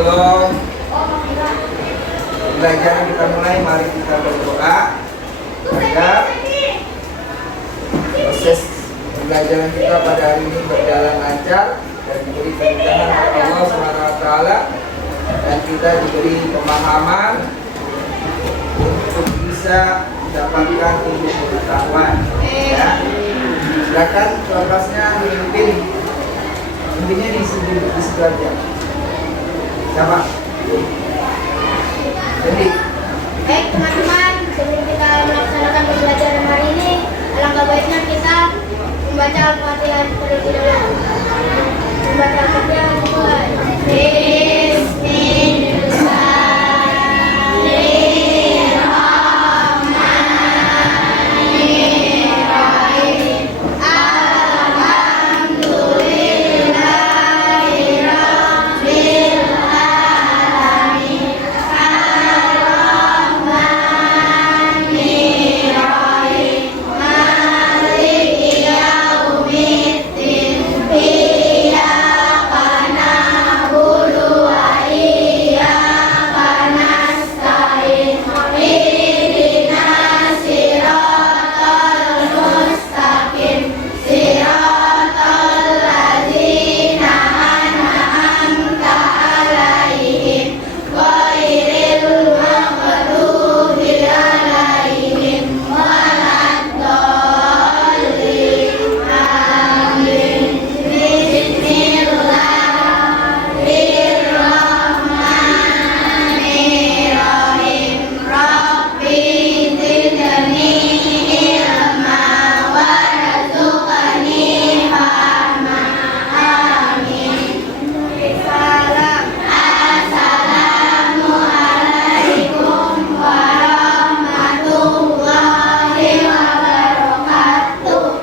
Sebelum pembelajaran kita mulai, mari kita berdoa agar proses pembelajaran kita pada hari ini berjalan lancar dan diberi kemudahan oleh Allah SWT, dan kita diberi pemahaman untuk bisa mendapatkan ilmu pengetahuan. Ya, silakan kelasnya memimpin. Intinya di situ aja. Siapa? Jadi, baik teman-teman, sebelum kita melaksanakan pembelajaran hari ini, alangkah baiknya kita membaca Al-Fatihah terlebih dahulu. Membaca Al-Fatihah mulai.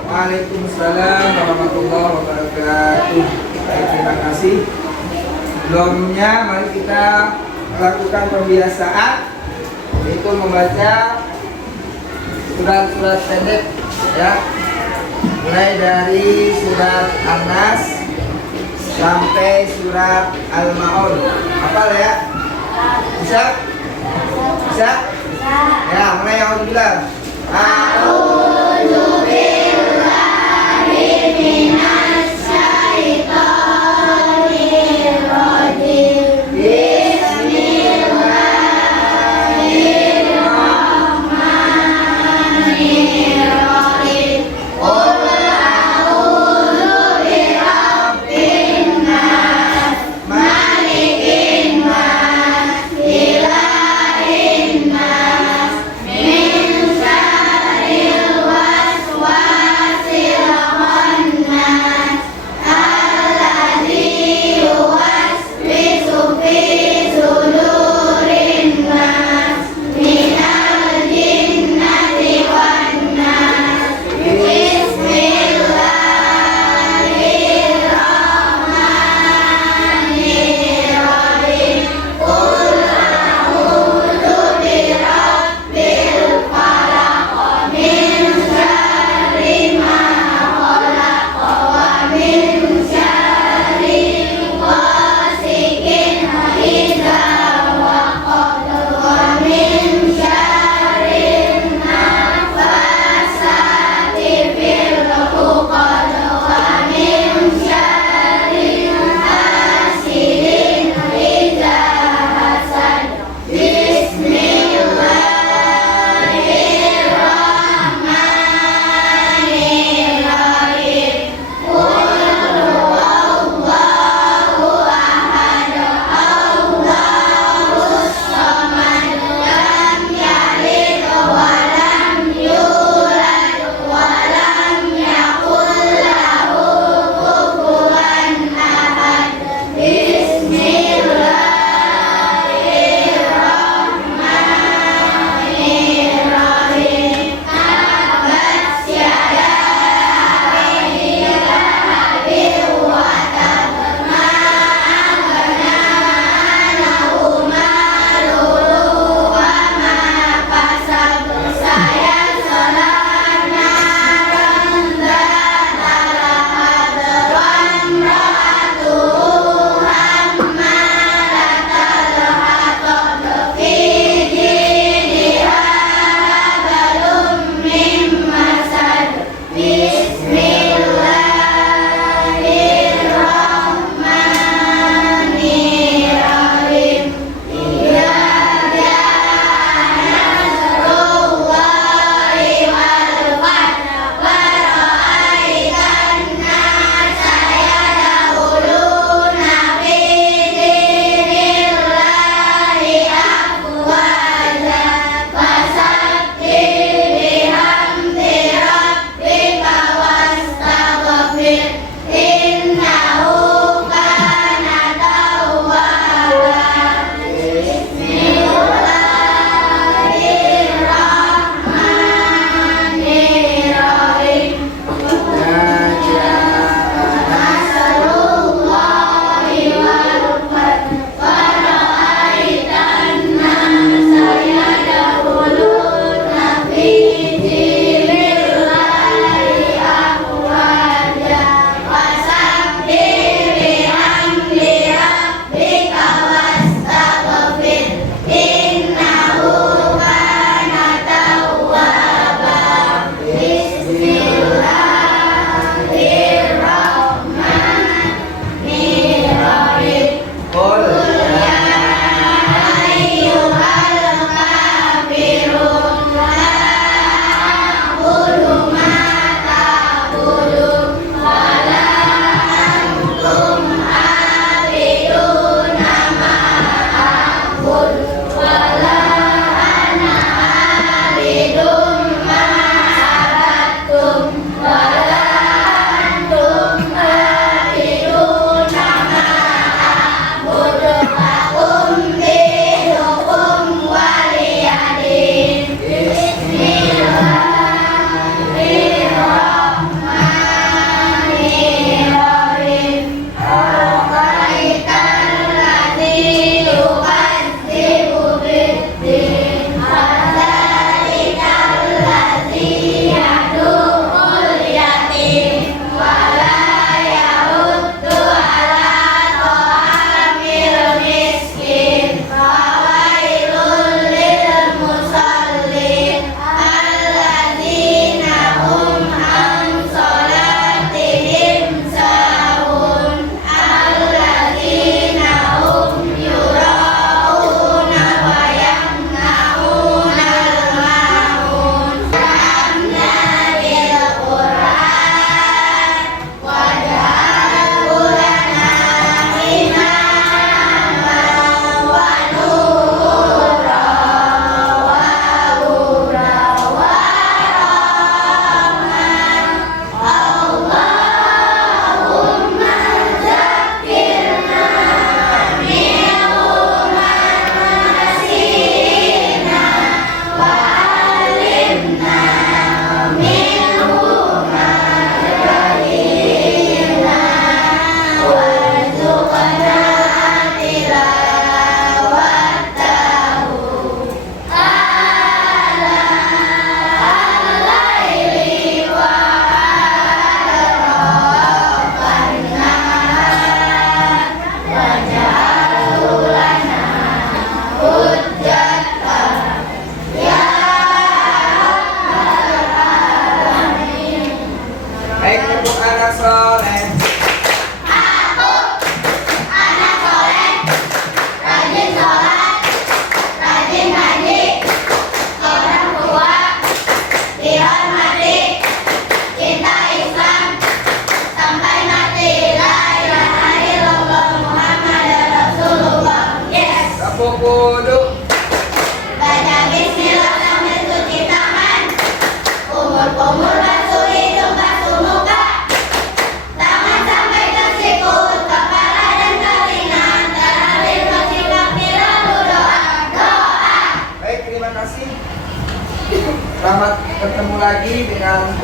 Waalaikumsalam warahmatullahi wabarakatuh. Baik, terima kasih. Sebelumnya mari kita melakukan pembiasaan, yaitu membaca surat-surat pendek, ya, mulai dari surat An-Nas sampai surat Al-Ma'un. Hafal ya? Bisa? Bisa? Ya, mulai Alhamdulillah. Min syarril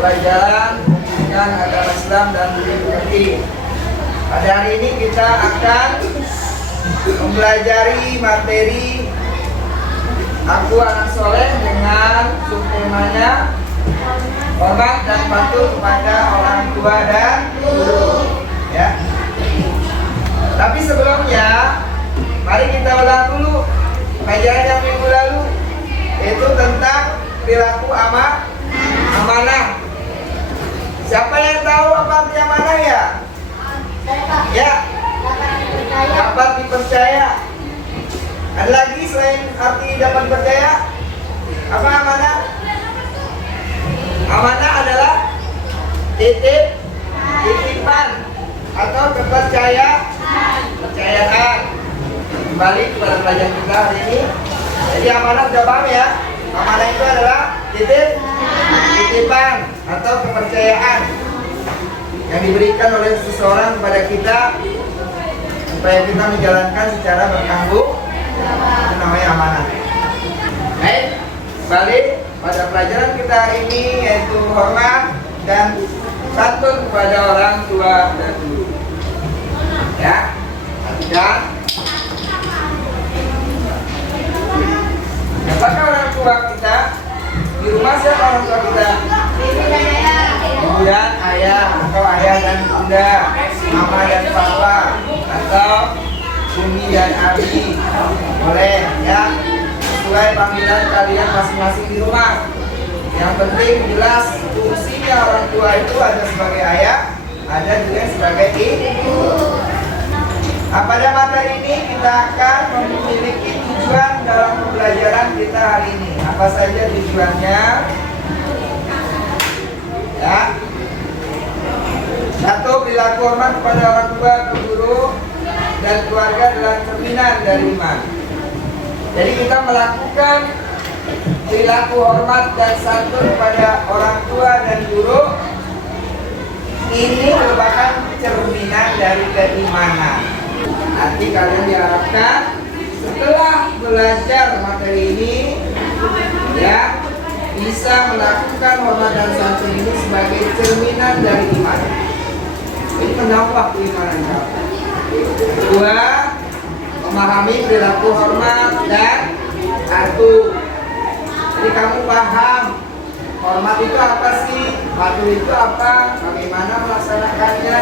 pelajaran pendidikan agama Islam dan Fikih. Pada hari ini kita akan mempelajari materi Aku Anak Soleh dengan subtemanya hormat dan patuh kepada orang tua dan guru. Ya. Tapi sebelumnya, mari kita ulang dulu pelajaran yang minggu lalu, yaitu tentang perilaku amanah. Siapa yang tahu apa arti amanah ya? Ya, dapat dipercaya. Ada lagi selain arti dapat dipercaya? Apa amanah? Amanah adalah titipan atau kepercayaan. Kembali kepada pelajaran kita hari ini. Jadi amanah sudah paham ya? Amanah itu adalah titipan atau kepercayaan yang diberikan oleh seseorang kepada kita supaya kita menjalankan secara bertanggung. Itu namanya amanah. Baik, balik pada pelajaran kita hari ini, yaitu hormat dan patuh kepada orang tua dan guru. Ya, perhatikan. Apakah orang tua kita? Di rumah siapa orang tua kita? Ibu dan ayah, atau ayah dan bunda, mama dan papa, atau Umi dan Abi. Boleh ya, sesuai panggilan kalian masing-masing di rumah. Yang penting jelas fungsinya orang tua itu ada sebagai ayah, ada juga sebagai ibu. Nah, pada materi ini kita akan memiliki tujuan dalam pembelajaran kita hari ini. Apa saja tujuannya? Ya. Satu, perilaku hormat kepada orang tua, guru, dan keluarga adalah cerminan dari iman. Jadi kita melakukan perilaku hormat dan santun kepada orang tua dan guru, ini merupakan cerminan dari keimanan. Nanti kalian diharapkan setelah belajar materi ini, ya, bisa melakukan hormat dan santun ini sebagai cerminan dari iman. Ini menambah keimanan kamu. Kedua, memahami perilaku hormat dan patuh. Jadi kamu paham hormat itu apa sih, patuh itu apa, bagaimana melaksanakannya.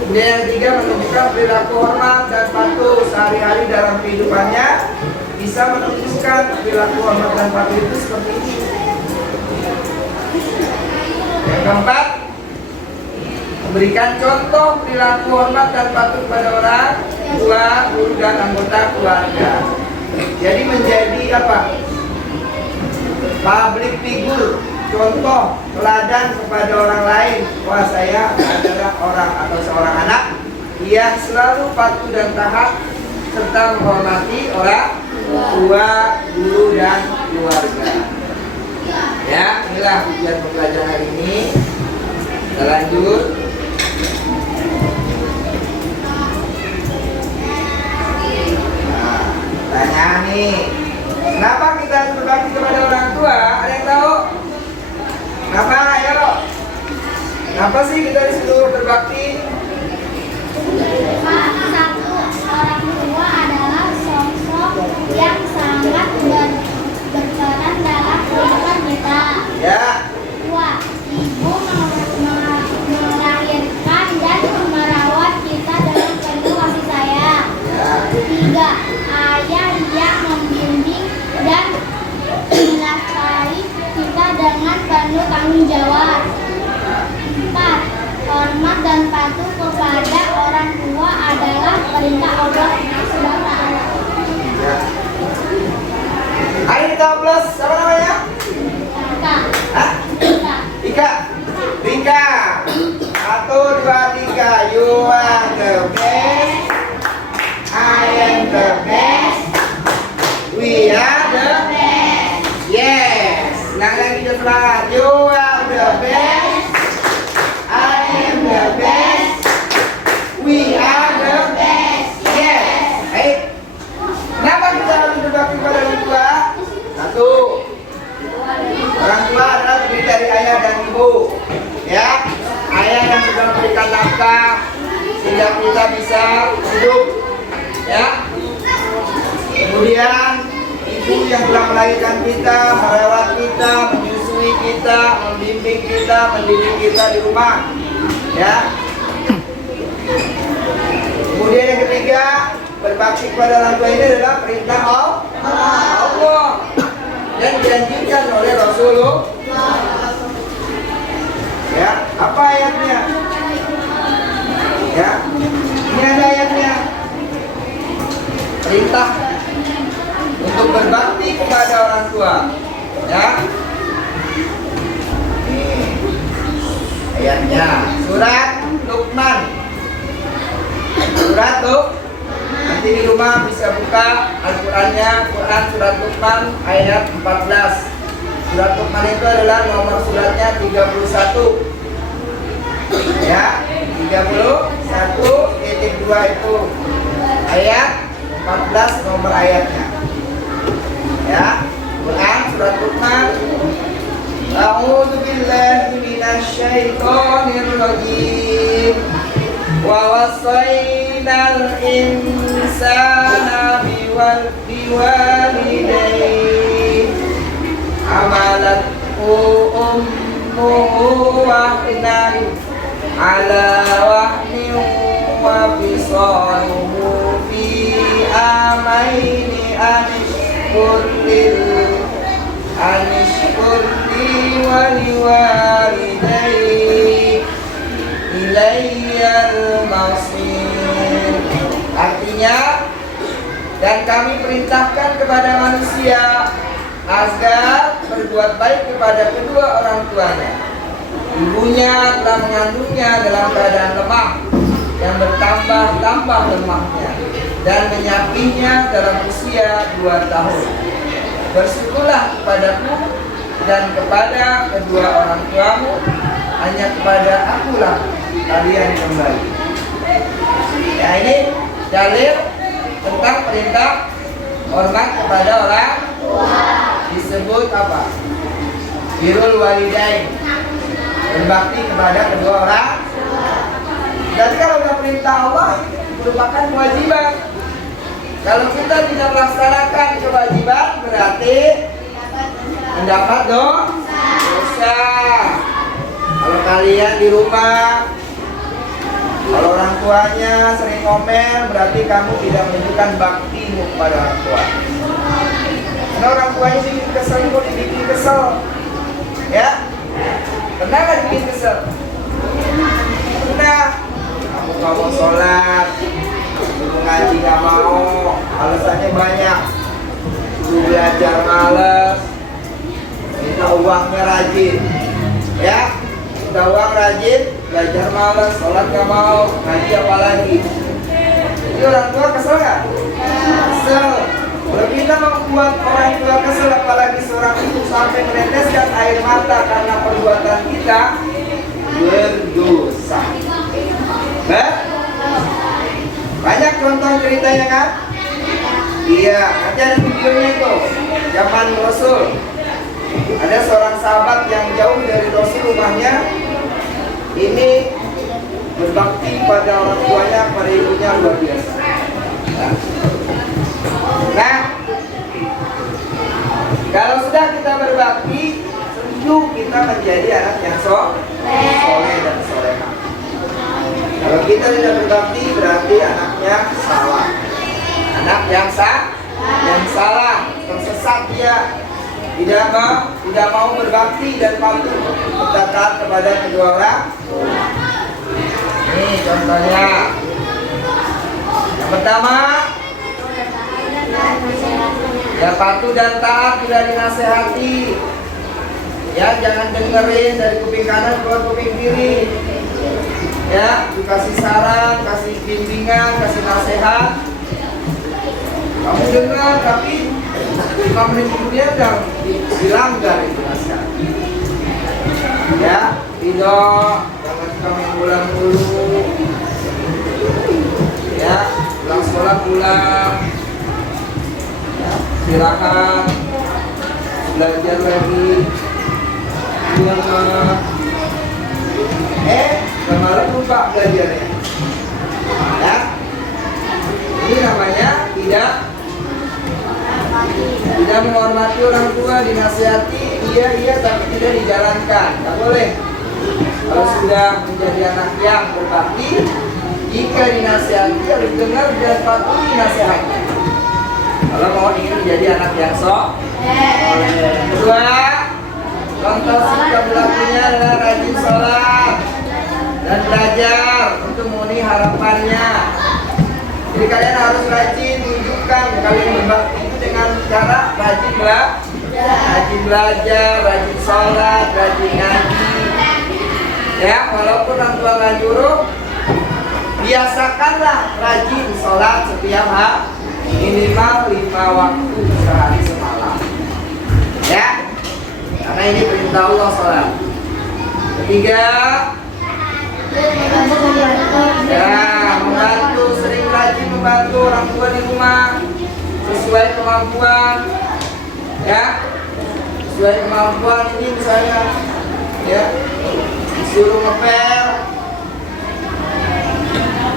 Kemudian yang ketiga, menunjukkan perilaku hormat dan patuh sehari-hari dalam kehidupannya, bisa menunjukkan perilaku hormat dan patuh itu seperti ini. Yang keempat, memberikan contoh perilaku hormat dan patuh pada orang tua, guru, dan anggota keluarga. Jadi menjadi apa? Public figure, contoh teladan kepada orang lain. Wah, saya adalah orang atau seorang anak yang selalu patuh dan taat serta menghormati orang tua, guru, dan keluarga. Ya, inilah tujuan pembelajaran hari ini. Kita lanjut. Nah, tanya nih, kenapa kita harus berbakti kepada orang tua? Ada yang tahu? Kenapa? Ayo. Kenapa sih kita disuruh berbakti? Satu, orang tua adalah sosok yang sangat berperan dalam kehidupan kita. Ya. Dua, ibu melahirkan kita bisa hidup. Ya. Kemudian ibu yang telah melahirkan kita, merawat kita, menyusui kita, membimbing kita, mendidik kita di rumah. Ya. Kemudian yang ketiga, berbakti kepada orang tua ini adalah perintah Allah dan dianjurkan oleh Rasulullah. Ya, apa ayatnya? Ya, ini ada ayatnya. Perintah untuk berbakti kepada orang tua. Ya, ini ayatnya. Surat Luqman. Surat Luqman. Nanti di rumah bisa buka Al-Qur'annya, Quran surat Luqman ayat 14. Surat Luqman itu adalah nomor suratnya 31. Ya, 31:2 itu ayat 14 nomor ayatnya. Ya, Quran surat Luqman. A'udzu billahi minasyaitonir rajim. Wa wasainal insana biwalidayhi amalathu ummuhu wahnan ala wahnin wa fisaluhu fi amaini anishkur li wa liwalidayhi ilayyal masir. Artinya, dan kami perintahkan kepada manusia agar berbuat baik kepada kedua orang tuanya. Ibunya telah mengandungnya dalam keadaan lemah yang bertambah-tambah lemahnya dan menyapinya dalam usia 2 tahun. Bersyukurlah kepadaku dan kepada kedua orang tuamu, hanya kepada akulah kalian kembali. Ya, ini dalil tentang perintah hormat kepada orang tua. Disebut apa? Birrul walidain. Berbakti kepada kedua orang. Jadi kalau sudah perintah Allah, merupakan kewajiban. Kalau kita tidak melaksanakan kewajiban, berarti mendapat dosa. Kalau kalian di rumah, kalau orang tuanya sering ngomel, berarti kamu tidak menunjukkan baktimu kepada orang tua. Karena orang tuanya bikin kesel, kok dibikin kesel. Ya, pernah nggak dibikin kesel? Pernah. Kamu nggak mau sholat, kamu ngaji nggak mau, alasannya banyak. Guru belajar males, minta uangnya rajin. Ya, minta uang rajin, belajar males, sholat nggak mau, ngaji apalagi. Jadi orang tua kesel nggak? Kesel. Kalau kita membuat orang tua kesel, apalagi seorang ibu sampai meneteskan air mata karena perbuatan kita, berdosa. Banyak contoh ceritanya kan? Iya, nanti ada videonya itu. Zaman Rasul, ada seorang sahabat yang jauh dari Rasul rumahnya. Ini berbakti pada orang tuanya, pada ibunya luar biasa. Nah, kalau sudah kita berbakti, tentu kita menjadi anak yang soleh dan solehah. Kalau kita tidak berbakti, berarti anaknya salah. Anak yang salah, tersesat dia, tidak mau berbakti dan patuh taat kepada kedua orang. Ini contohnya. Yang pertama, ya patuh dan taat sudah dinasehati. Ya, jangan dengerin dari kuping kanan keluar kuping kiri. Ya, dikasih saran, kasih bimbingan, kasih nasihat. Kamu dengar, tapi 5 menit kemudian udah dilanggar itu nasihat. Ya, tidak, jangan kamu pulang dulu. Ya, pulang sekolah pulang. Ya, istirahat, belajar lagi. Malam lupa belajarnya. tidak menghormati orang tua, dinasihati, iya tapi tidak dijalankan, nggak boleh. Kalau sudah menjadi anak yang berbakti, jika dinasihati harus dengar dan patuhi nasihatnya. Kalau mau ingin menjadi anak yang kedua, contoh sikap berlakunya adalah rajin sholat dan belajar untuk memenuhi harapannya. Jadi kalian harus rajin menunjukkan kalian berbakti itu dengan cara rajin belajar, rajin sholat, rajin ngaji. Ya, walaupun orang tua nggak nyuruh, biasakanlah rajin sholat setiap hari minimal 5 waktu sehari semalam. Ya, karena ini perintah Allah sholat. Ketiga, membantu, sering rajin membantu orang tua di rumah sesuai kemampuan. Ya, sesuai kemampuan ini misalnya, ya, disuruh ngepel,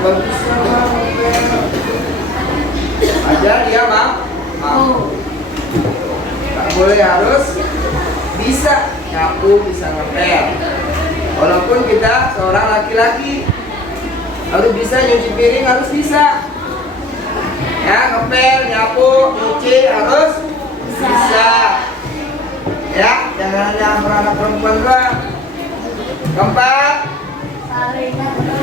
bagusnya ngepel, aja dia mau. Tak boleh, harus bisa nyapu, bisa ngepel. Walaupun kita seorang laki-laki, harus bisa nyuci piring, harus bisa. Ya, ngepel, nyapu, nyuci harus bisa. Ya, jangan hanya anak perempuan doang. Keempat,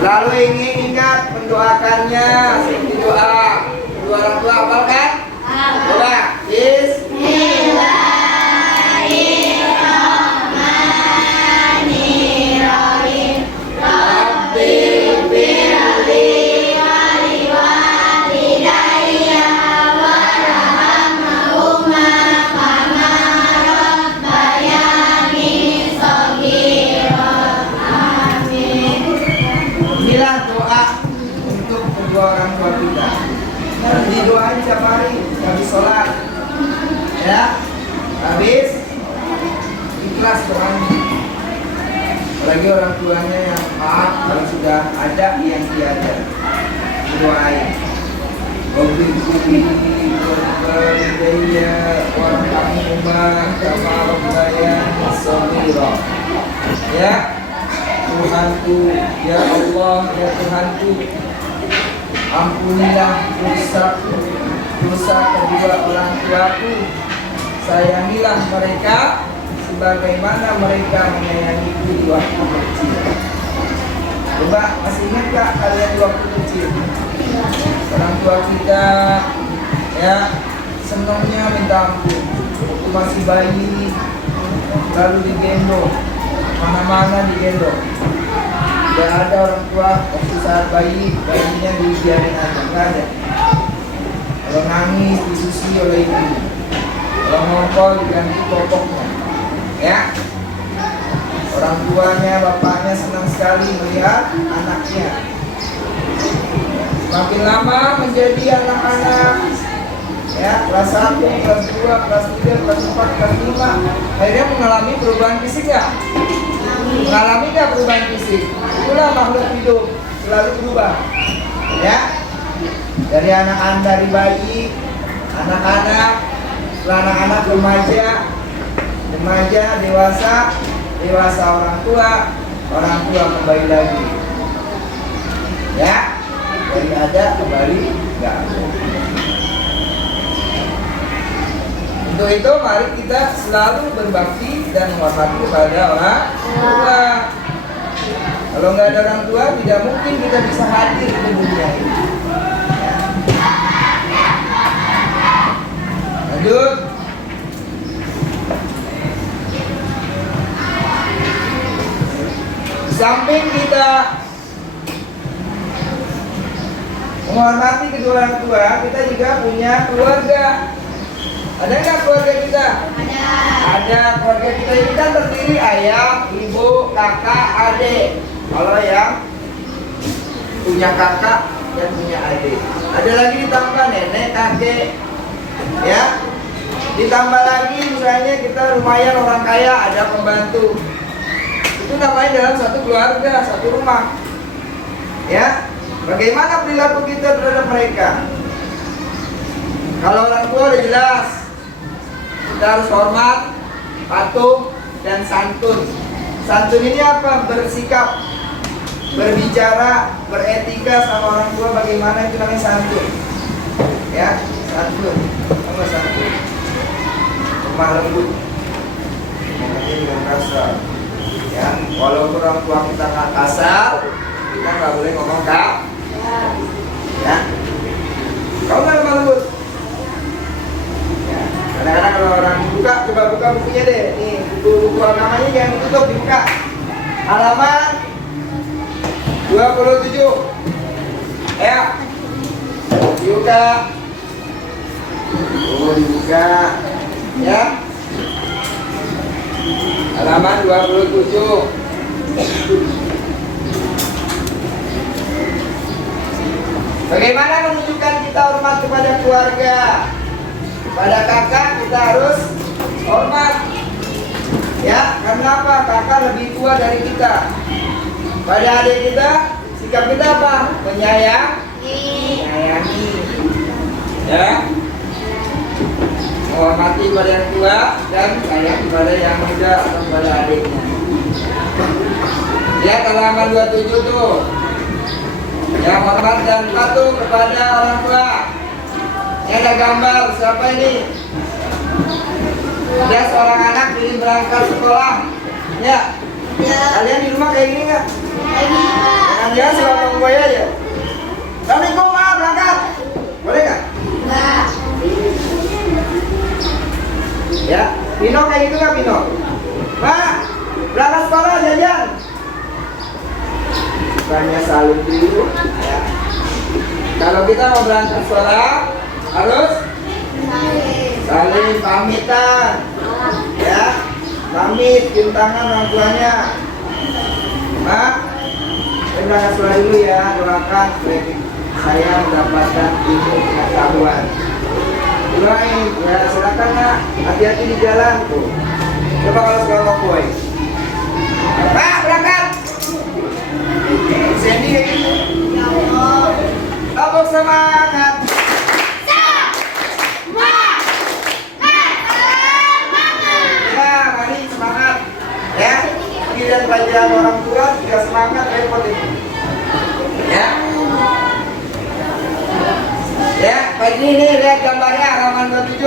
lalu ingin ingat mendoakannya. Doa kedua orang tua hafalkan? Coba, Bismillahirrahmanirrahim. Rabbil birri wali walidayya warhamhuma kama rabbayani shaghira. Amin. Inilah doa untuk kedua orang tua kita. Harus didoain setiap hari, habis sholat, ya, habis ikhlas doanya. Apalagi orang tuanya yang maaf kalau sudah ada yang tiada, didoain. Wabil kubi berbedaya warhamhuma kama rabbayani shaghira. Ya Tuhanku, ya Allah, ya Tuhanku, ampunilah dosa kedua orang tuaku, sayangilah mereka sebagaimana mereka menyayangiku di waktu kecil. Coba masih ingat gak kalian di waktu kecil? Orang tua kita, ya, senangnya minta ampun. Waktu masih bayi, lalu digendong, mana-mana digendong. Tidak ada orang tua waktu saat bayinya dibiarin aja, nggak ada. Kalau nangis disusui oleh ibu, kalau ngokol diganti popoknya. Ya, orang tuanya, bapaknya senang sekali melihat anaknya. Makin lama menjadi anak-anak, ya, kelas 1, kelas 2, kelas 3, kelas 4, kelas 5, akhirnya mengalami perubahan fisik ya. Mengalami nggak perubahan fisik? Itulah makhluk hidup selalu berubah, ya. Dari anak-anak, dari bayi, anak-anak, anak-anak remaja, dewasa orang tua kembali lagi, ya. Dari ada kembali nggak ada. Untuk itu mari kita selalu berbakti dan menghormati kepada orang tua. Kalau nggak ada orang tua, tidak mungkin kita bisa hadir di dunia ini. Ya. Lanjut. Di samping kita menghormati kedua orang tua, kita juga punya keluarga. Ada nggak keluarga kita? Ada. Keluarga kita ini kan terdiri ayah, ibu, kakak, adik. Kalau yang punya kakak dan punya adik, ada lagi ditambah nenek, kakek, ya. Ditambah lagi misalnya kita lumayan orang kaya, ada pembantu. Itu namanya dalam satu keluarga, satu rumah. Ya. Bagaimana perilaku kita terhadap mereka? Kalau orang tua udah jelas, kita harus hormat, patuh, dan santun. Santun ini apa? Bersikap, berbicara, beretika sama orang tua, bagaimana itu namanya santun. Ya, santun. Apa santun? Lemah lembut, ngomongnya dengan kasar. Ya, walaupun orang tua kita nggak kasar, kita nggak boleh ngomong kak. Ya, kau nggak lemah lembut. Ya, kadang-kadang kalau orang buka, coba buka bukunya deh. Nih, buku agamanya jangan ditutup, dibuka. Halaman 27. Ya, dibuka. Oh, dibuka. Ya, halaman 27. Bagaimana menunjukkan kita hormat kepada keluarga? Pada kakak kita harus hormat. Ya, karena apa? Kakak lebih tua dari kita. Pada adik kita, sikap kita apa? Menyayangi. Ya, menghormati pada yang tua dan sayang kepada yang muda atau kepada adiknya. Ya, halaman 27 tuh. Yang hormat dan patuh kepada orang tua. Ini ada gambar, siapa ini? Dia seorang anak ingin berangkat sekolah. Ya. Kalian di rumah kayak gini nggak? Kayak gini, Pak. Jangan jangan suka ngomong gue aja. Assalamualaikum, maaf berangkat. Boleh nggak? Enggak. Ya, Pino kayak gitu nggak Pino? Pak, berangkat sekolah jajan. Bukannya salut dulu. Ya. Kalau kita mau berangkat sekolah harus saling pamitan. Ya, pamit, cium tangan orang tuanya. Mak, saya berangkat sekolah dulu ya. Doakan supaya saya mendapatkan ilmu pengetahuan. Doain, ya silakan nak, hati-hati di jalan tuh. Coba kalau sekolah mau boy. Pak, berangkat. Sandy kayak gitu. Ya Allah. Tepuk semangat. Ya, mari semangat. Ya, lihat pelajaran orang tua juga semangat repot ini. Ya. Ya, Pak ini lihat gambarnya halaman 27.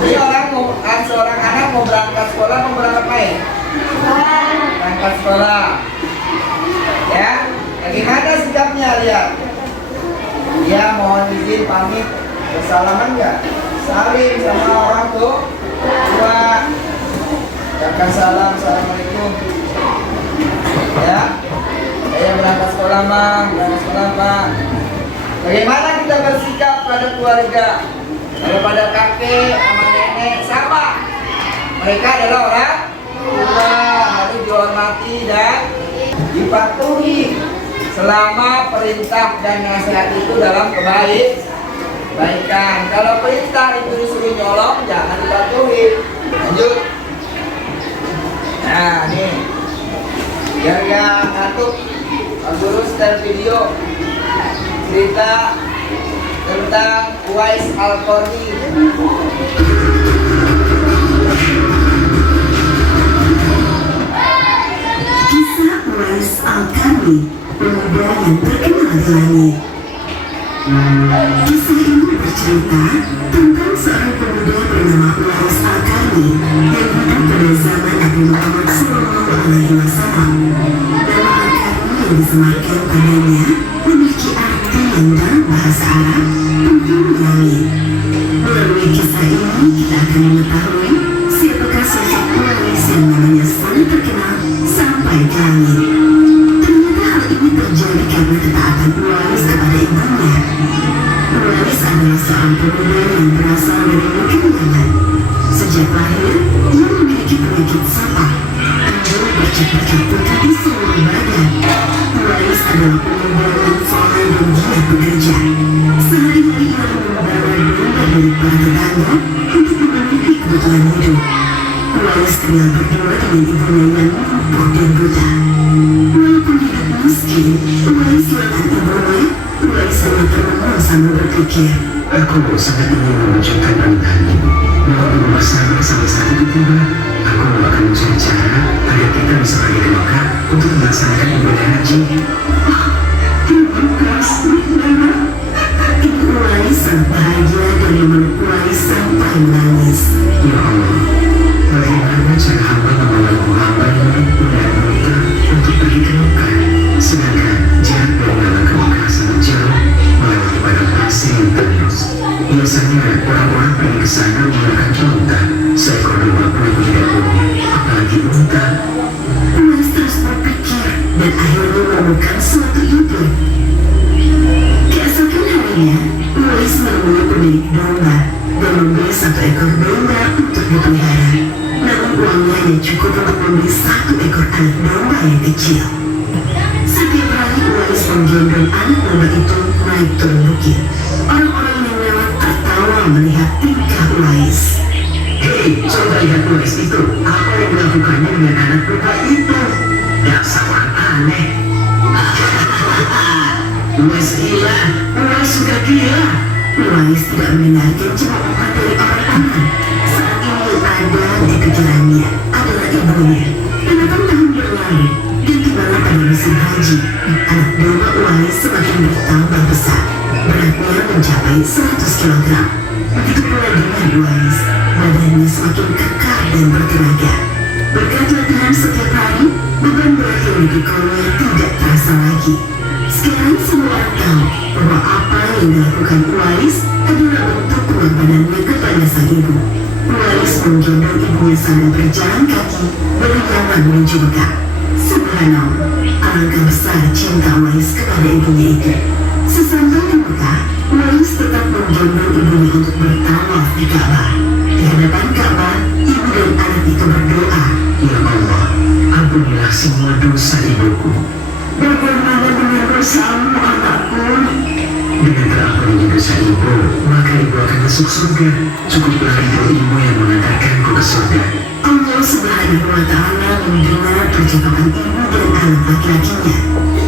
Ini seorang anak mau berangkat sekolah, mau berangkat main. Berangkat sekolah. Ya, bagaimana sikapnya lihat? Dia mohon izin pamit, bersalaman nggak? Salim sama orang tua. Ucapkan salam, assalamualaikum. Ya, saya berangkat sekolah Mang, berangkat sekolah Pak. Bagaimana kita bersikap pada keluarga? Kalau pada kakek sama nenek sama, mereka adalah orang tua, harus dihormati dan dipatuhi selama perintah dan nasihat itu dalam kebaikan. Kalau perintah itu disuruh nyolong, jangan dipatuhi. Lanjut. Nah, nih biar yang ngantuk, Pak Guru setel video cerita tentang Uwais Al-Qarni. Kisah Uwais Al-Qarni, pemuda yang terkenal di langit. Kisah ini bercerita tentang seorang pemuda bernama Uwais Al-Qarni yang hidup pada zaman Nabi Muhammad SAW. Nama Al-Qarni yang disematkan padanya memiliki arti yang dalam bahasa Arab penghuni langit. Melalui kisah ini kita akan mengetahui siapakah sosok Uwais yang namanya sangat terkenal sampai ke langit. Ternyata hal ini terjadi karena ketaatan Uwais kepada ibunya. Uwais adalah seorang pemuda yang berasal dari negeri Yaman. Sejak lahir, ia memiliki penyakit sampah. Embun bercampur-campurkan di seluruh badan. Uwais adalah pemuda yang soleh dan giat bekerja. Sehari-hari ia membawa domba milik para tetangga untuk memenuhi kebutuhan hidup. Uwais tinggal berdua dengan ibunya yang lumpuh dan buta. Walaupun hidup miskin, Uwais yang ibunya, Uwais sangat termenung sambil berpikir. Aku sangat ingin menunjukkan permintaanmu. Mohon berubah sabar sampai saat itu tiba. Aku akan mencari cara agar kita bisa pergi ke Mekah untuk melaksanakan ibadah haji. Terima kasih, Nana. Ibu Uwais sangat bahagia dan memeluk Uwais sampai menangis. Ya Allah, bagaimana cara hamba membawa hamba yang benar mereka untuk pergi ke Mekah? Sedangkan jarak dari Nana ke Mekah sangat jauh, melewati padang pasir yang tandus. Biasanya orang-orang pergi ke sana menggunakan unta. Seekor domba pun aku tidak punya, apalagi unta. Uwais terus berpikir dan akhirnya menemukan suatu ide. Keesokan harinya, Uwais menemui pemilik domba dan membeli satu ekor domba untuk dipelihara. Namun uangnya hanya cukup untuk membeli satu ekor anak domba yang kecil. Setiap hari Uwais menggendong anak domba itu naik turun bukit. Orang-orang yang lewat tertawa melihat tingkah Uwais. Hei, coba lihat Uwais itu. Apa yang dilakukannya dengan anak domba itu? Dasar orang aneh. Uwais gila. Uwais sudah gila. Uwais tidak mendengarkan cemohan dari orang-orang. Saat ini yang ada di pikirannya adalah ibunya. 8 tahun berlalu dan tibalah pada musim haji. Anak domba Uwais semakin bertambah besar. Beratnya mencapai 100 kg. Begitu pula dengan Uwais. Badannya semakin kekar dan bertenaga. Berkat latihan setiap hari, beban berat yang dipikulnya tidak terasa lagi. Sekarang semua orang tahu bahwa apa yang dilakukan Uwais adalah bentuk pengorbanannya kepada sang ibu. Uwais menggendong ibunya sambil berjalan kaki dari Yaman menuju Mekah. Subhanallah, alangkah besar cinta Uwais kepada ibunya itu. Sesampai di Mekah, Uwais tetap menggendong ibunya untuk bertawaf di Ka'bah. Di hadapan Ka'bah, ibu dan anak itu berdoa. Ya Allah, ampunilah semua dosa ibuku. Bagaimana dengan dosamu, anakku? Dengan terampuninya dosa ibu, maka ibu akan masuk surga. Cukuplah ridho ibu yang mengantarkanku ke surga. Allah Subhanahu wa Ta'ala mendengar percakapan ibu dan anak laki-lakinya.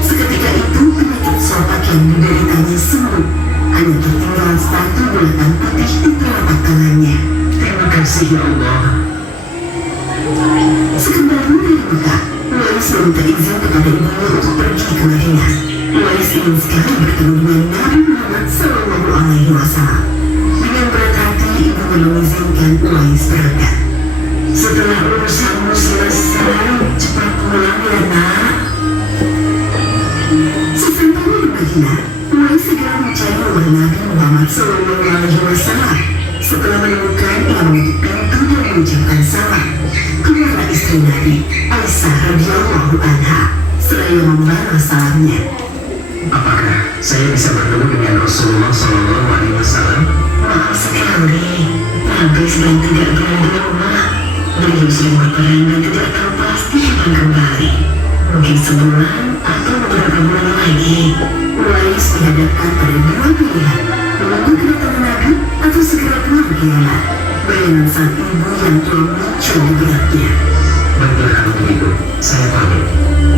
Seketika itu penyakit sopak yang dideritanya sembuh. Hanya tertinggal satu bulatan putih di telapak tangannya. Terima kasih ya Allah. Sekembali dari Mekah, Uwais meminta izin kepada ibunya untuk pergi ke Madinah. Uwais ingin sekali bertemu dengan Nabi Muhammad SAW. Dengan berat hati, ibunya mengizinkan Uwais berangkat. Setelah urusanmu selesai, cepat pulang ya nak. Sesampainya di Madinah, Uwais segera mencari rumah Nabi Muhammad SAW. Setelah menemukan, ia menutup pintu dan mengucapkan salam. Keluarlah istri Nabi, Aisyah radhiyallahu anha, seraya membalas salamnya. Apakah saya bisa bertemu dengan Rasulullah SAW? Maaf sekali, Nabi sedang tidak berada di rumah. Beliau sedang berperang dan tidak tahu pasti kapan kembali. Mungkin sebulan atau beberapa bulan lagi. Uwais dihadapkan pada dua pilihan, menunggu kedatangan Nabi atau segera pulang ke Yaman. Bayangan sang ibu yang telah muncul di benaknya. Baiklah kalau begitu, saya pamit.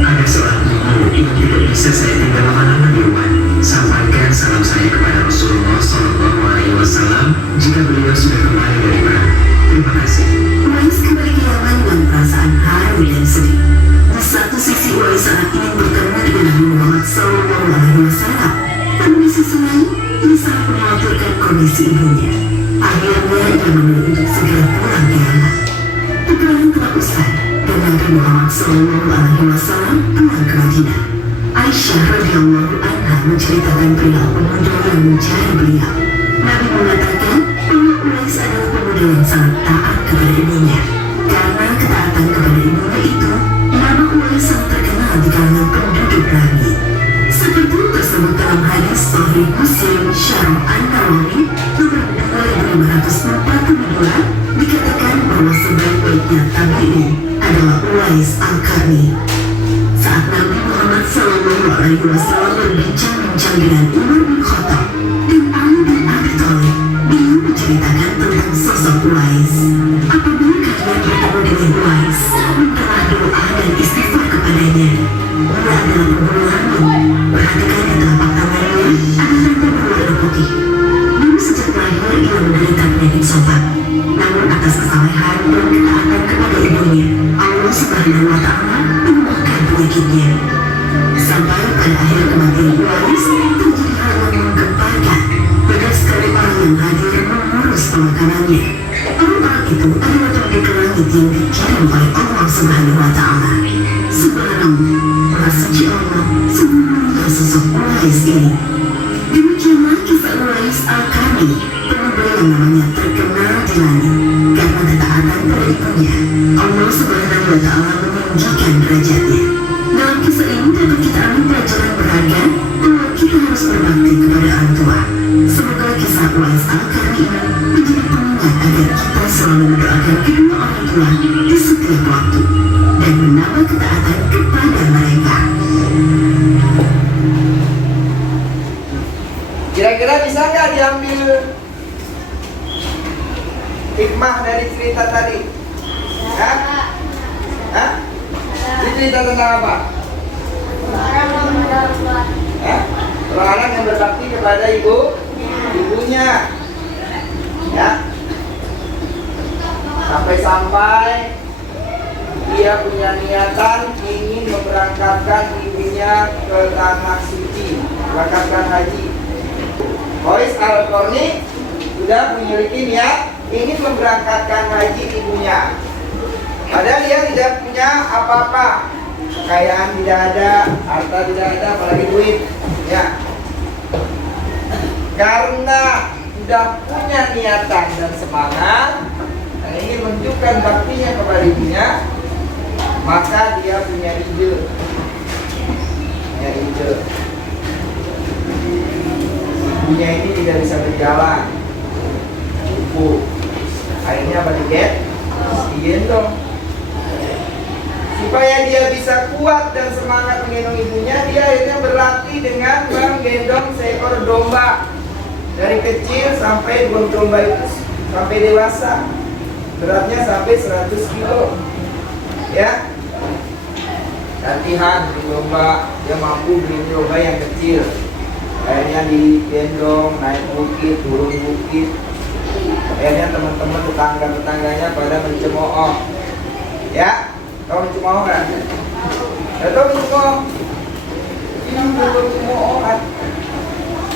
Ada seorang ibu yang tidak bisa saya tinggal lama-lama di rumah. Sampaikan salam saya kepada Rasulullah SAW jika beliau sudah kembali dari perang. Terima kasih. Uwais kembali ke Yaman dengan perasaan haru dan sedih. Di satu sisi Uwais sangat ingin bertemu dengan Nabi Muhammad SAW. Namun di sisi lain, ia sangat mengkhawatirkan kondisi ibunya. Akhirnya ia memilih untuk segera pulang ke Yaman. Peperangan telah usai dan Nabi Muhammad SAW pulang ke Madinah. Aisyah radhiyallahu anha menceritakan perihal pemuda yang mencari beliau. Nabi mengatakan bahwa Uwais adalah pemuda yang sangat taat kepada ibunya. Karena ketaatan kepada ibunya itu, nama Uwais sangat terkenal di kalangan penduduk langit. Seperti tersebut dalam hadis Sahih Muslim Syarah An-Nawawi nomor 2542 dikatakan bahwa sebaik-baiknya tabi'in adalah Uwais Al-Qarni. Saat Nabi Muhammad SAW berbincang-bincang dengan Umar bin Khattab dan Ali bin Abi Thalib, beliau menceritakan tentang sosok Uwais. Apabila kalian bertemu dengan Uwais, mintalah doa dan istighfar kepadanya. Dia adalah penghulu langit. Perhatikan di telapak tangannya adalah itu adalah penduduk langit yang dikirim oleh Allah Subhanahu wa Ta'ala. Subhanallah, suci Allah, sesungguhnya sosok Uwais ini. Demikianlah kisah Uwais Al-Qarni, pemuda yang namanya terkenal di langit karena ketaatan pada ibunya. Allah Subhanahu wa Ta'ala meninggikan derajatnya. Dalam kisah ini dapat kita ambil pelajaran berharga bahwa kita harus berbakti kepada orang tua. Semoga kisah Uwais Al-Qarni ini menjadi pengingat agar kita selalu mendoakan kedua orang tua di setiap waktu dan menambah ketaatan kepada mereka. Kira-kira bisa nggak diambil hikmah dari cerita tadi? Hah? Hah? Ini cerita tentang apa? Orang yang mendapat Hah? Orang yang berbakti kepada ibunya. Ya. Sampai-sampai dia punya niatan ingin memberangkatkan ibunya ke tanah suci, berangkatkan haji. Uwais Al-Qarni sudah memiliki niat ingin memberangkatkan haji ibunya. Padahal dia tidak punya apa-apa, kekayaan tidak ada, harta tidak ada, apalagi duit. Ya. Karena sudah punya niatan dan semangat dan ingin menunjukkan baktinya kepada ibunya, maka dia punya ide. Ibunya ini tidak bisa berjalan, lumpuh. Akhirnya apa digendong. Supaya dia bisa kuat dan semangat menggendong ibunya, dia akhirnya berlatih dengan menggendong seekor domba. Dari kecil sampai domba itu sampai dewasa, beratnya sampai 100 kilo. Ya, latihan di domba, dia mampu beli domba yang kecil. Akhirnya digendong naik bukit, turun bukit. Akhirnya teman-teman tetangganya pada mencemooh. Ya, tahu mencemooh kan? Ya, tahu mencemooh? Ini mencemooh kan?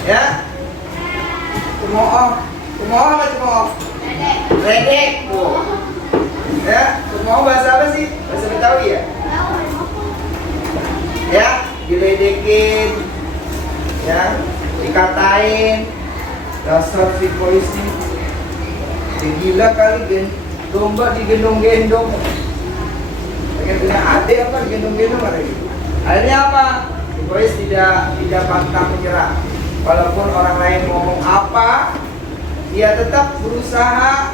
Ya, cemooh apa cemooh? Ledek. Ya, cemooh bahasa apa sih? Bahasa Betawi ya? Ya, diledekin, ya, dikatain, dasar si polisi, gila kali domba digendong-gendong. Pengen punya adik apa digendong-gendong ada gitu. Akhirnya apa? Si polisi tidak pantang menyerah. Walaupun orang lain ngomong apa, dia tetap berusaha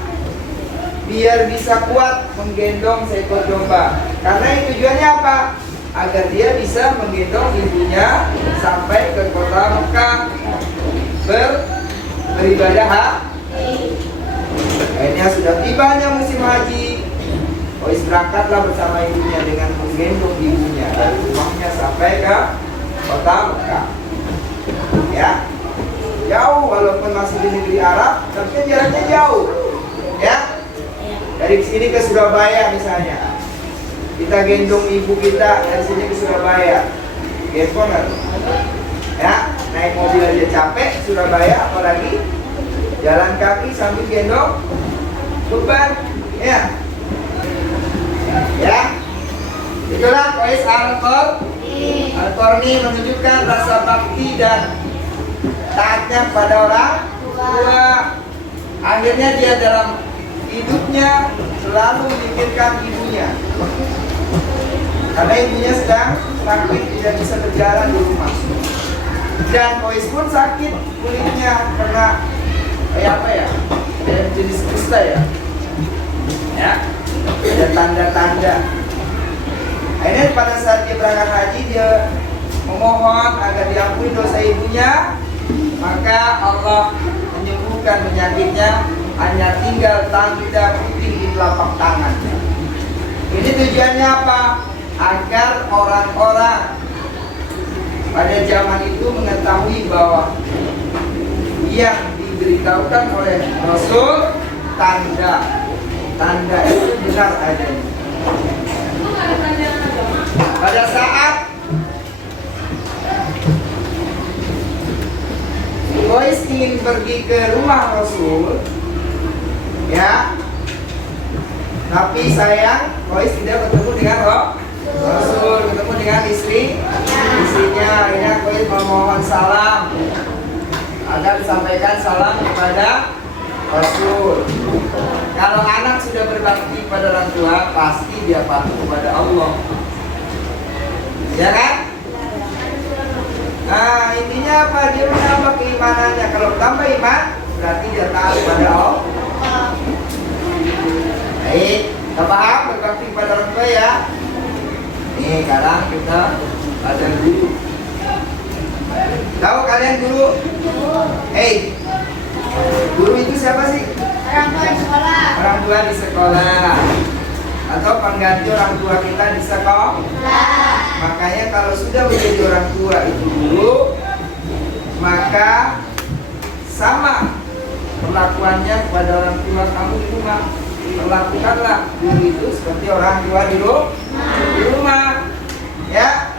biar bisa kuat menggendong seekor domba. Karena tujuannya apa? Agar dia bisa menggendong ibunya sampai ke kota Mekah beribadah haji. Akhirnya sudah tibanya musim haji, Uwais berangkatlah bersama ibunya dengan menggendong ibunya dari rumahnya sampai ke kota Mekah. Ya, jauh walaupun masih di negeri Arab, tapi jaraknya jauh. Ya, dari sini ke Surabaya misalnya. Kita gendong ibu kita dari sini ke Surabaya, gendong kan? Ya, naik mobil aja capek Surabaya, apalagi jalan kaki sambil gendong beban. Ya, ya, itulah Uwais Al-Qarni menunjukkan rasa bakti dan taatnya pada orang tua. Akhirnya dia dalam hidupnya selalu memikirkan ibunya. Karena ibunya sedang sakit, tidak bisa berjalan di rumah. Dan Uwais pun sakit kulitnya karena kayak apa ya? Kayak jenis kusta ya. Ya, ada tanda-tanda. Akhirnya pada saat dia berangkat haji, dia memohon agar diampuni dosa ibunya. Maka Allah menyembuhkan penyakitnya, hanya tinggal tanda putih di telapak tangannya. Ini tujuannya apa? Agar orang-orang pada zaman itu mengetahui bahwa yang diberitahukan oleh Rasul, tanda itu benar adanya. Pada saat Uwais ingin pergi ke rumah Rasul, ya, Tapi sayang, Kois tidak bertemu dengan Rasul, bertemu dengan istrinya. Akhirnya Kois memohon salam agar disampaikan salam kepada Rasul. Kalau anak sudah berbakti pada orang tua, pasti dia patuh kepada Allah. Ya kan? Nah, intinya apa? Dia menambah keimanannya. Kalau tambah iman, berarti dia taat kepada Allah. Baik, kita paham berbakti kepada orang tua ya. Nih, sekarang kita ada guru. Tahu kalian guru? Guru itu siapa sih? Orang tua di sekolah. Orang tua di sekolah. Atau pengganti orang tua kita di sekolah. Makanya kalau sudah menjadi orang tua itu guru, maka sama perlakuannya kepada orang tua kamu di rumah. Perlakukanlah guru itu seperti orang tua di rumah. Ya.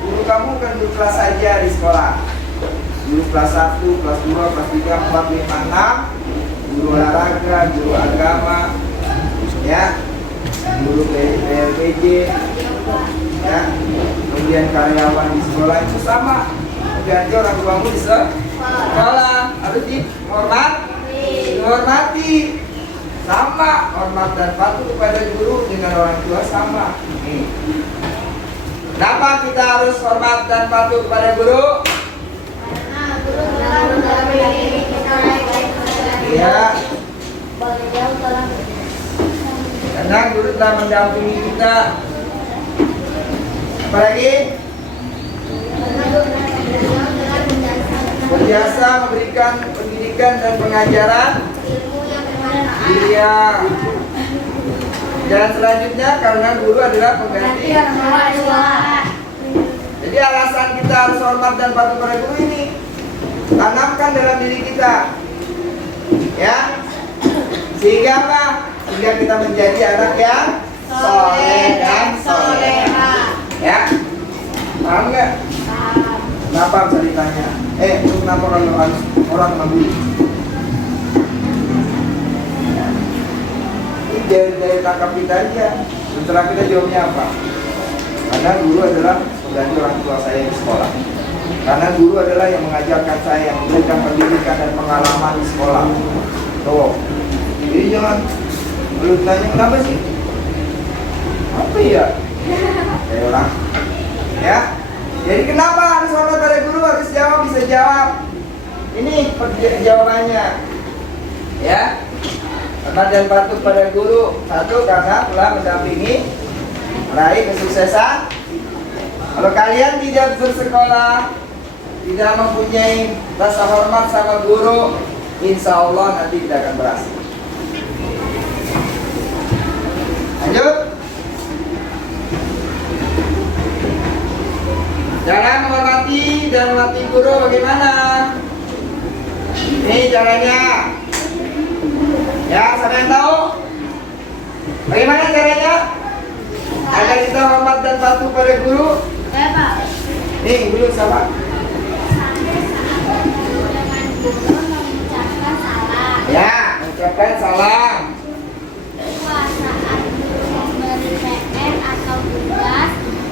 Guru kamu kan guru kelas saja di sekolah. Guru kelas 1, kelas 2, kelas 3, 4, 5, 6. Guru olahraga, guru agama. Ya. Guru PLPJ. Ya. Kemudian karyawan di sekolah itu sama. Ganti orang tuamu di sekolah. Harus dihormati. Sama, hormat dan patuh kepada guru dengan orang tua sama. Nih. Kenapa kita harus hormat dan patuh kepada guru? Karena guru telah mendampingi kita Iya. Karena guru telah mendampingi kita. Apalagi? Berjasa memberikan pendidikan dan pengajaran. Iya. Dan selanjutnya karena guru adalah pengganti. Jadi alasan kita harus hormat dan patuh pada guru ini, tanamkan dalam diri kita, ya, sehingga apa? Sehingga kita menjadi anak yang soleh dan soleha. Ya, paham nggak? Kenapa bisa ditanya? Kenapa orang ngabuli? Dari tangkap kita aja. Setelah kita jawabnya apa? Karena guru adalah pengganti orang tua saya di sekolah. Karena guru adalah yang mengajarkan saya, yang memberikan pendidikan dan pengalaman di sekolah. Tuh. Jadi jangan lu tanya kenapa sih? Apa ya? Kayak orang. Ya. Jadi kenapa harus hormat pada guru? Harus jawab, bisa jawab. Ini jawabannya. Ya. Hormat dan patuh pada guru. Satu, karena telah mendampingi meraih kesuksesan. Kalau kalian tidak bersekolah, tidak mempunyai rasa hormat sama guru, insya Allah nanti tidak akan berhasil. Lanjut. Cara menghormati dan melatih guru bagaimana? Ini caranya. Ya, siapa yang tahu? Bagaimana caranya? Agar kita hormat dan patuh pada guru. Nih, guru sama. mengucapkan salam. Ya, mengucapkan salam. Saat memberi PR atau tugas,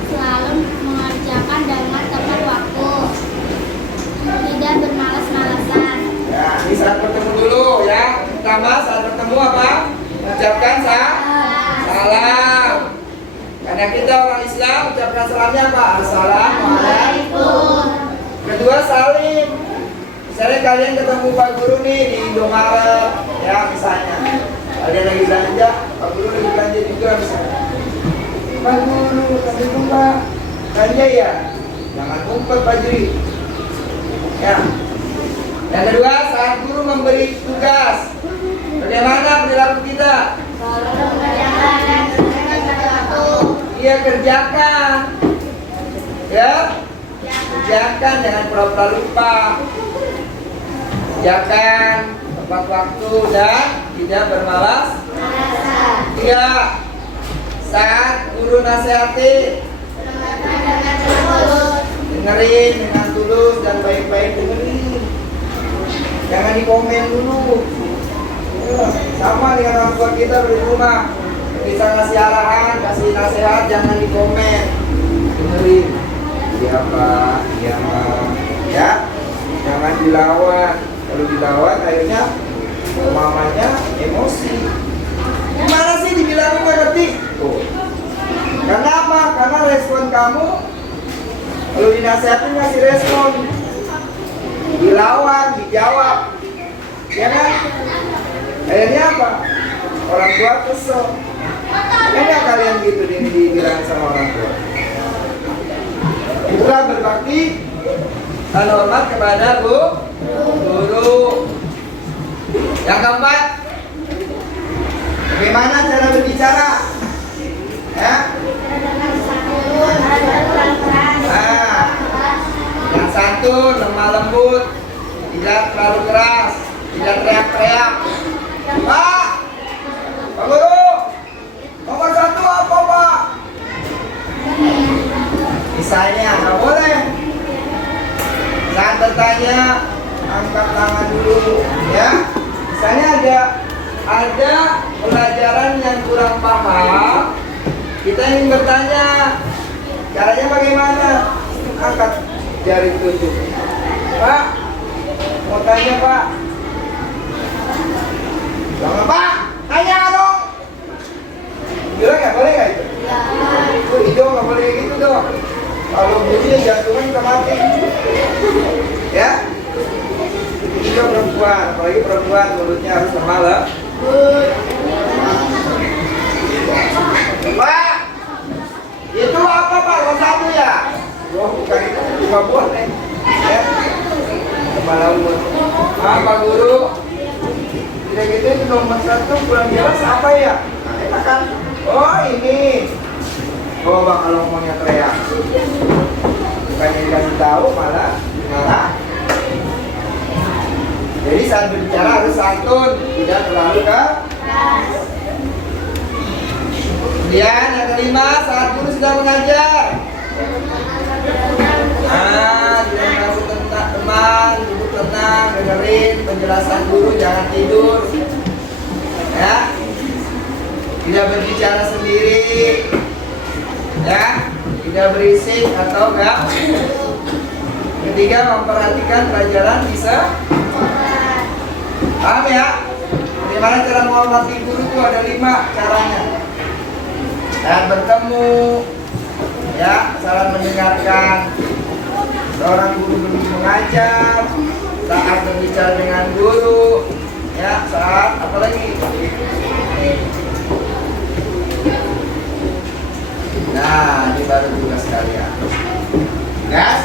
selalu mengerjakan dengan tepat waktu. Tidak bermalas-malasan. Ya, ini saat bertemu dulu ya. Pertama saat bertemu apa? Mengucapkan salam. Karena kita orang Islam, ucapkan salamnya apa? Assalamualaikum. Kedua, salim. Misalnya kalian ketemu Pak Guru nih di Indomaret, ya misalnya. Kalian lagi belanja, Pak Guru lagi belanja juga misalnya. Pak Guru, tadi jumpa belanja ya? Jangan ngumpet Pak Juri. Ya. Yang kedua, saat guru memberi tugas, bagaimana perilaku kita? Iya, kerjakan. Ya, kerjakan, jangan pura-pura lupa. Kerjakan tepat waktu dan tidak bermalas. Iya. Saat guru nasihati, dengerin dengan tulus dan baik-baik dengerin. Jangan dikomen dulu. Sama dengan orang tua kita di rumah, bisa ngasih arahan, kasih nasihat, jangan di komen, dengerin. Iya pak, iya pak, ya, jangan dilawan. Kalau dilawan akhirnya mamanya emosi. Gimana sih dibilang nggak ngerti? Tuh. Karena apa? Karena respon kamu kalau dinasihatin ngasih respon, dilawan, dijawab, ya kan? Akhirnya apa? Orang tua kesel. Kenapa kalian gitu dibilang sama orang tua? Itulah berbakti dan hormat kepada guru. Yang keempat, bagaimana cara berbicara? Ya? Yang santun, lemah lembut, tidak terlalu keras, tidak teriak-teriak. Pak Guru, nomor 1 apa Pak? Misalnya, nggak boleh. Saat bertanya, angkat tangan dulu, ya. Misalnya ada pelajaran yang kurang paham, kita ingin bertanya, caranya bagaimana? Angkat jari telunjuk. Pak, mau tanya Pak. Jangan Pak, tanya dong. Bilang nggak boleh nggak itu? Oh, hijau nggak boleh gitu dong. Kalau bunyi jantungan kita mati. Ya? Hijau perempuan, apalagi perempuan mulutnya harus lemah lah. Pak, itu apa Pak? Nomor 1 ya? Oh, bukan itu, 5 buah nih. Ya? Kepala umur. Pak Guru, tidak gitu itu nomor 1 kurang jelas apa ya? Nah, enak kan? Oh ini. Oh bang kalau ngomongnya teriak. Bukannya dikasih tahu malah marah. Jadi saat berbicara harus santun, tidak terlalu keras. Kemudian yang kelima, saat guru sedang mengajar. Jangan kasih teman, duduk tenang, dengerin penjelasan guru, jangan tidur. Ya, tidak berbicara sendiri, ya, tidak berisik atau enggak. Ketiga, memperhatikan pelajaran bisa. Paham ya? Bagaimana cara menghormati guru itu ada 5 caranya. Saat bertemu, ya, saling mendengarkan. Seorang guru mengajar, saat berbicara dengan guru, ya, saat apalagi. Nah, ini baru tugas kalian. Gas?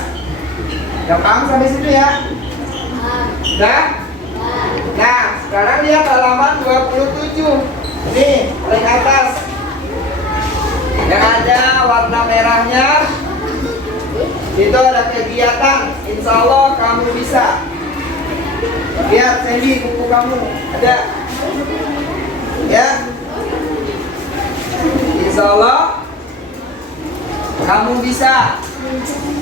Gampang sampai situ ya? Udah? Nah, sekarang lihat halaman 27. Nih, paling atas. Yang ada warna merahnya, itu ada kegiatan. Insya Allah kamu bisa. Lihat Sandy, buku kamu ada. Ya. Insya Allah kamu bisa.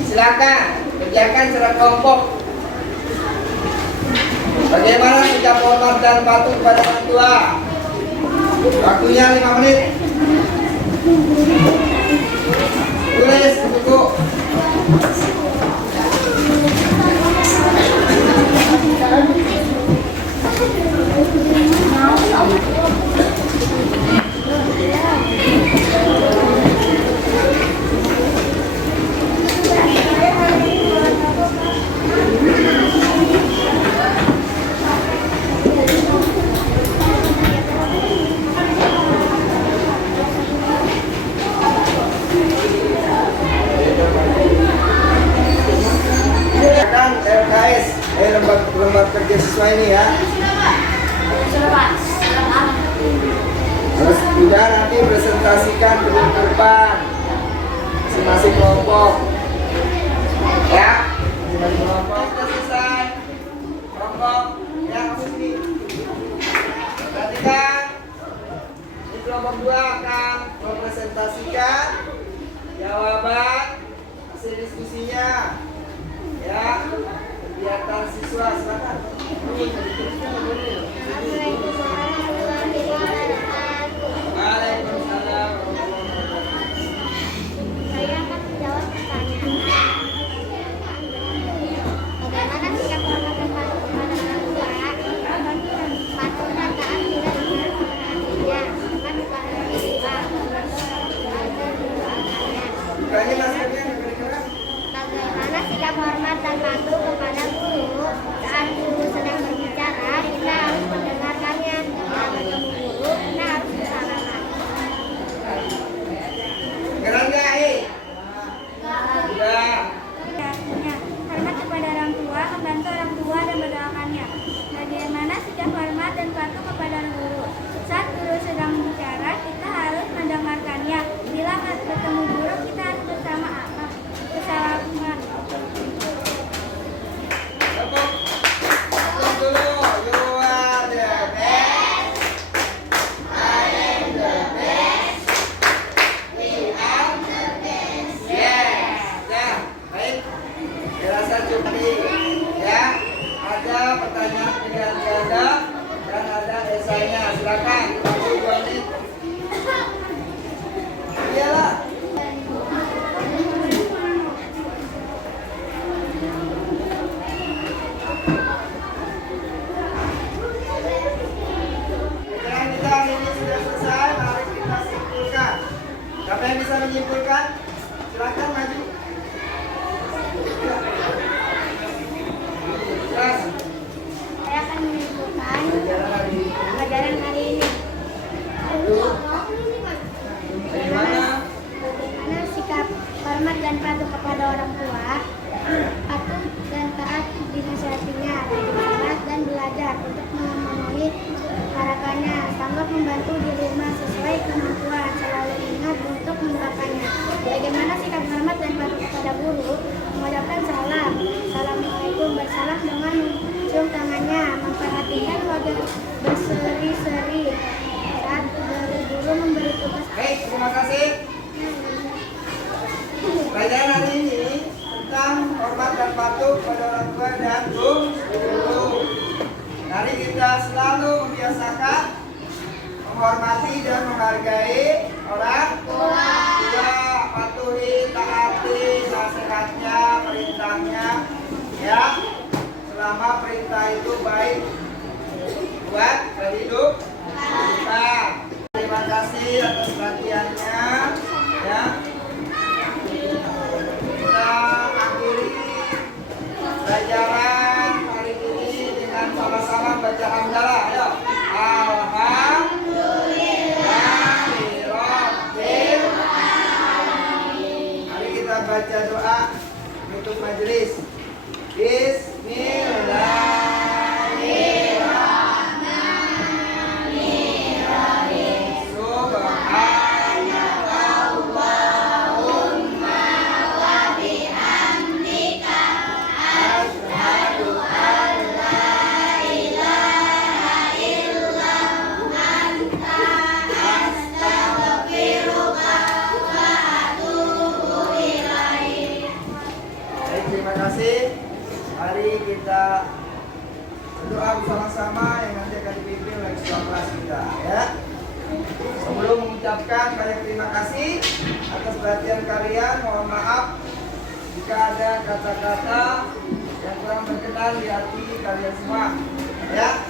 Silakan kerjakan secara kelompok. Bagaimana sikap hormat dan patuh kepada orang tua? Waktunya 5 menit. Tulis buku. LKS, lembaga kerja siswa ini ya. Terus juga nanti presentasikan ke depan masing-masing kelompok. Ya, masing-masing kelompok sudah selesai. Kelompok, ya kamu sini. Perhatikan, ini kelompok 2 akan mempresentasikan jawaban hasil diskusinya. Ya, kegiatan siswa silakan. membantu di rumah sesuai kemampuan. Selalu ingat untuk menerapkannya. Bagaimana sikap hormat dan patuh kepada guru? Mengucapkan salam. Assalamualaikum. Bersalam dengan mencium tangannya. Memperhatikan wajah berseri-seri saat guru memberi tugas. Baik, terima kasih. Pelajaran hari ini tentang hormat dan patuh pada orang tua dan guru. Mari kita selalu membiasakan menghormati dan menghargai orang tua. Patuhi, taati nasihatnya, perintahnya, ya. Selama perintah itu baik buat hidup kita. Terima kasih atas perhatiannya, ya. Kita akhiri pelajaran hari ini dengan sama-sama baca hamdalah. Ayo. Alhamdulillahirabbil alamin. Mari kita baca doa untuk majelis. Bismillahirrahmanirrahim. Subhanallahumma wa bihamdika asyhadu an la ilaha illa anta astaghfiruka wa atubu ilaik. Baik, terima kasih. Mari kita berdoa bersama-sama yang nanti akan dipimpin oleh ketua kelas kita, ya. Sebelum mengucapkan banyak terima kasih atas perhatian kalian, mohon maaf jika ada kata-kata yang kurang berkenan di hati kalian semua, ya.